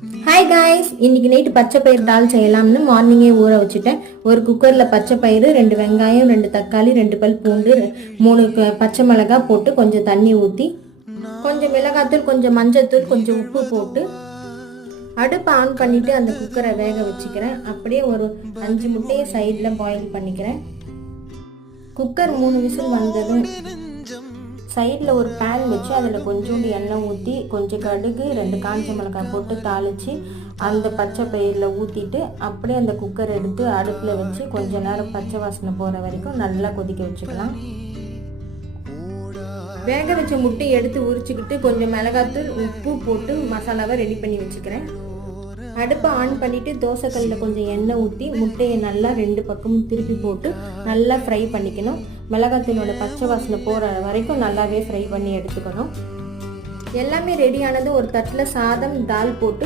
Hi guys, இன்னைக்கு night பச்சை பயிர் டால் செய்யலாம்னு மார்னிங்கே ஊற வச்சுட்டேன். ஒரு குக்கரில் பச்சை பயிறு, 2 வெங்காயம், 2 தக்காளி, 2 பல் பூண்டு, 3 பச்சை மிளகாய் போட்டு கொஞ்சம் தண்ணி ஊற்றி, கொஞ்சம் மிளகாத்தூள், கொஞ்சம் மஞ்சத்தூள், கொஞ்சம் உப்பு போட்டு அடுப்பை ஆன் பண்ணிவிட்டு அந்த குக்கரை வேக வச்சுக்கிறேன். அப்படியே ஒரு 5 முட்டையை சைடில் பாயில் பண்ணிக்கிறேன். குக்கர் 3 விசில் வந்ததும் சைடில் ஒரு பேன் வச்சு அதில் கொஞ்சோண்டு எண்ணெய் ஊற்றி, கொஞ்சம் கடுகு, 2 காஞ்ச மிளகாய் போட்டு தாளித்து அந்த பச்சை பயிரில் ஊற்றிட்டு அப்படியே அந்த குக்கர் எடுத்து அடுப்பில் வச்சு கொஞ்ச நேரம் பச்சை வாசனை போகிற வரைக்கும் நல்லா கொதிக்க வச்சுக்கலாம். வேக வச்ச முட்டையை எடுத்து உரிச்சுக்கிட்டு கொஞ்சம் மிளகாத்தூள், உப்பு போட்டு மசாலாவை ரெடி பண்ணி வச்சுக்கிறேன். அடுப்பை ஆன் பண்ணிவிட்டு தோசைக்கல்லில் கொஞ்சம் எண்ணெய் ஊற்றி முட்டையை நல்லா 2 பக்கமும் திருப்பி போட்டு நல்லா ஃப்ரை பண்ணிக்கணும். மிளகாத்தூளோட பச்சை வாசனை போகிற வரைக்கும் நல்லாவே ஃப்ரை பண்ணி எடுத்துக்கணும். எல்லாமே ரெடியானது ஒரு தட்டில் சாதம், தால் போட்டு